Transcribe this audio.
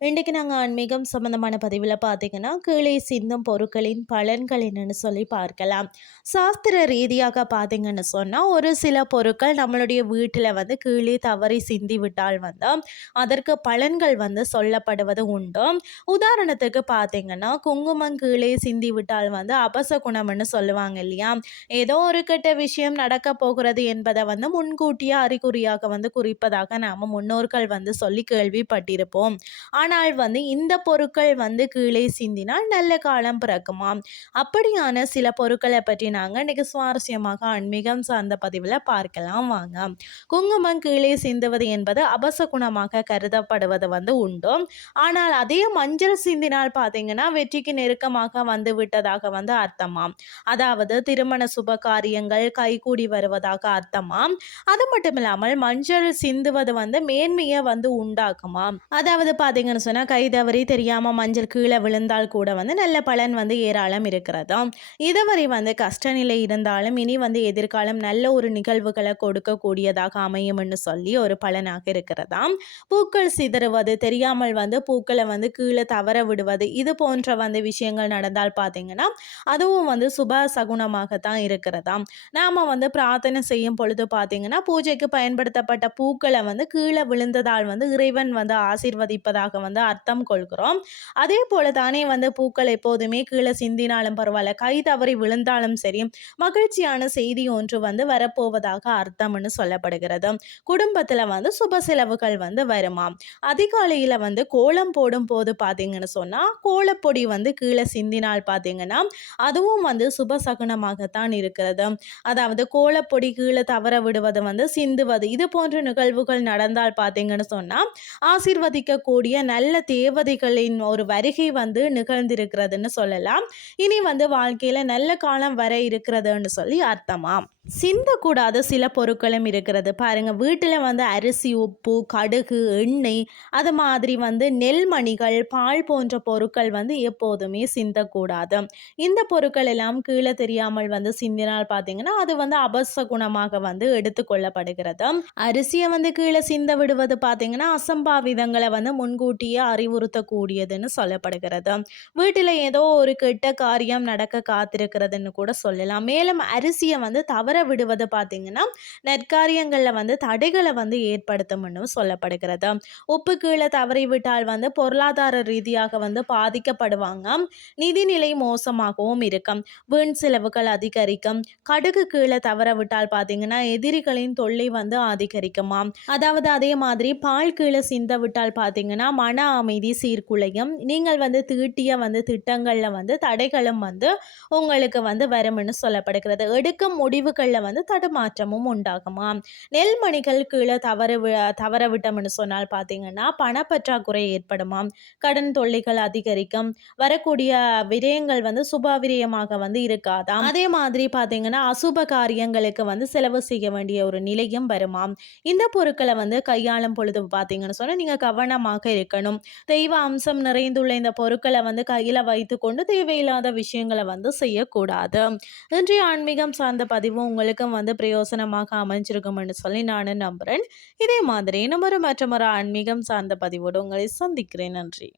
இன்றைக்கு நாங்கள் ஆன்மீகம் சம்மந்தமான பதிவில் பார்த்தீங்கன்னா கீழே சிந்தும் பொருட்களின் பலன்கள் என்னென்னு சொல்லி பார்க்கலாம். சாஸ்திர ரீதியாக பார்த்தீங்கன்னு சொன்னால் ஒரு சில பொருட்கள் நம்மளுடைய வீட்டில் வந்து கீழே தவறி சிந்தி விட்டால் வந்து அதற்கு பலன்கள் வந்து சொல்லப்படுவது உண்டு. உதாரணத்துக்கு பார்த்தீங்கன்னா குங்குமம் கீழே சிந்தி விட்டால் வந்து அபச குணம்னு சொல்லுவாங்க இல்லையா? ஏதோ ஒரு கெட்ட விஷயம் நடக்க போகிறது என்பதை வந்து முன்கூட்டியே அறிகுறியாக வந்து குறிப்பதாக நாம் முன்னோர்கள் வந்து சொல்லி கேள்விப்பட்டிருப்போம். ஆனால் வந்து இந்த பொருட்கள் வந்து கீழே சிந்தினால் நல்ல காலம் பிறக்குமாம். அப்படியான சில பொருட்களை பற்றி நாங்கள் இன்றைக்கி சுவாரஸ்யமாக ஆன்மீகம் சார்ந்த பதிவில் பார்க்கலாம். வாங்க. குங்குமம் கீழே சிந்துவது என்பது அபசகுணமாக கருதப்படுவது வந்து உண்டு? ஆனால் அதே மஞ்சள் சிந்தினால் பார்த்தீங்கன்னா வெற்றிக்கு நெருக்கமாக வந்து விட்டதாக வந்து அர்த்தமாம். அதாவது திருமண சுப காரியங்கள் கைகூடி வருவதாக அர்த்தமாம். அது மட்டும் இல்லாமல் மஞ்சள் சிந்துவது வந்து மேன்மையை வந்து உண்டாக்குமாம். அதாவது பார்த்தீங்கன்னா பார்த்தீங்கன்னு சொன்னால் கை தவறி தெரியாமல் மஞ்சள் கீழே விழுந்தால் கூட வந்து நல்ல பலன் வந்து ஏராளம் இருக்கிறதா. இதுவரை வந்து கஷ்ட நிலை இருந்தாலும் இனி வந்து எதிர்காலம் நல்ல ஒரு நிகழ்வுகளை கொடுக்கக்கூடியதாக அமையும்னு சொல்லி ஒரு பலனாக இருக்கிறதா? பூக்கள் சிதறுவது தெரியாமல் வந்து பூக்களை வந்து கீழே தவற விடுவது இது போன்ற வந்து விஷயங்கள் நடந்தால் பார்த்தீங்கன்னா அதுவும் வந்து சுப சகுனமாகத்தான் இருக்கிறதா? நாம் வந்து பிரார்த்தனை செய்யும் பொழுது பார்த்தீங்கன்னா பூஜைக்கு பயன்படுத்தப்பட்ட பூக்களை வந்து கீழே விழுந்ததால் வந்து இறைவன் வந்து ஆசீர்வதிப்பதாக வந்து அர்த்தம் கொள்கிறோம். அதே போல தானே வந்து பூக்கள் எப்போதுமே கீழே சிந்தினாலும் பரவாயில்ல கை தவறி விழுந்தாலும் சரி மகிழ்ச்சியான செய்தி ஒன்று வந்து வரப்போவதாக அர்த்தம்னு சொல்லப்படுகிறது. குடும்பத்தில் வந்து சுப செலவுகள் வந்து வருமாம் அதிகாலையில் வந்து கோலம் போடும் போது பார்த்தீங்கன்னு சொன்னால் கோலப்பொடி வந்து கீழே சிந்தினால் பார்த்தீங்கன்னா அதுவும் வந்து சுப சகுனமாகத்தான் இருக்கிறது. அதாவது கோலப்பொடி கீழே தவற விடுவது வந்து சிந்துவது இது போன்ற நிகழ்வுகள் நடந்தால் பார்த்தீங்கன்னு சொன்னால் ஆசிர்வதிக்கக்கூடிய நல்ல தேவதைகளின் ஒரு வருகை வந்து நிகழ்ந்திருக்கிறதுன்னு சொல்லலாம். இனி வந்து வாழ்க்கையில் நல்ல காலம் வர இருக்கிறதுன்னு சொல்லி அர்த்தமாம். சிந்தக்கூடாத சில பொருட்களும் இருக்கிறது. பாருங்கள் வீட்டில் வந்து அரிசி உப்பு கடுகு எண்ணெய் அது மாதிரி வந்து நெல்மணிகள் பால் போன்ற பொருட்கள் வந்து எப்போதுமே சிந்தக்கூடாது. இந்த பொருட்கள் எல்லாம் கீழே தெரியாமல் வந்து சிந்தினால் பார்த்தீங்கன்னா அது வந்து அபச குணமாக வந்து எடுத்துக்கொள்ளப்படுகிறது அரிசியை வந்து கீழே சிந்த விடுவது பார்த்தீங்கன்னா அசம்பாவிதங்களை வந்து முன்கூட்டியே அறிவுறுத்தக்கூடியதுன்னு சொல்லப்படுகிறது. வீட்டில் ஏதோ ஒரு கெட்ட காரியம் நடக்க காத்திருக்கிறதுன்னு கூட சொல்லலாம். மேலும் அரிசியை வந்து தவறு தவற விடுவது பார்த்தீங்கன்னா நெற்காரியங்களில் வந்து தடைகளை வந்து ஏற்படுத்தும்னு சொல்லப்படுகிறது. உப்பு கீழே தவறிவிட்டால் வந்து பொருளாதார ரீதியாக வந்து பாதிக்கப்படுவாங்க. நிதிநிலை மோசமாகவும் இருக்கும். வீண் செலவுகள் அதிகரிக்கும். கடுகு கீழே தவற விட்டால் பார்த்தீங்கன்னா எதிரிகளின் தொல்லை வந்து அதிகரிக்குமாம் அதாவது அதே மாதிரி பால் கீழே சிந்த விட்டால் பார்த்தீங்கன்னா மன அமைதி சீர்குலையும். நீங்கள் வந்து தீட்டிய வந்து திட்டங்களில் வந்து தடைகளும் வந்து உங்களுக்கு வந்து வரும்னு சொல்லப்படுகிறது. எடுக்கும் முடிவுகள் பயிர்களில் வந்து தடுமாற்றமும் உண்டாகுமாம் நெல்மணிகள் கீழே தவறு தவற விட்டோம்னு சொன்னால் பார்த்தீங்கன்னா பணப்பற்றாக்குறை ஏற்படுமாம் கடன் தொல்லைகள் அதிகரிக்கும். வரக்கூடிய விரயங்கள் வந்து சுப விரயமாக வந்து இருக்காதாம் அதே மாதிரி பார்த்தீங்கன்னா அசுப காரியங்களுக்கு வந்து செலவு செய்ய வேண்டிய ஒரு நிலையும் வருமாம் இந்த பொருட்களை வந்து கையாளும் பொழுது பார்த்தீங்கன்னு சொன்னால் நீங்கள் கவனமாக இருக்கணும். தெய்வ அம்சம் நிறைந்துள்ள இந்த பொருட்களை வந்து கையில் வைத்துக்கொண்டு தேவையில்லாத விஷயங்களை வந்து செய்யக்கூடாது. இன்றைய ஆன்மீகம் சார்ந்த பதிவும் உங்களுக்கும் வந்து பிரயோசனமாக அமைஞ்சிருக்கும்னு சொல்லி நான் நம்புகிறேன் இதே மாதிரி இன்னமொரு ஒரு மற்றொரு ஆன்மீகம் சார்ந்த பதிவோடு உங்களை சந்திக்கிறேன். நன்றி.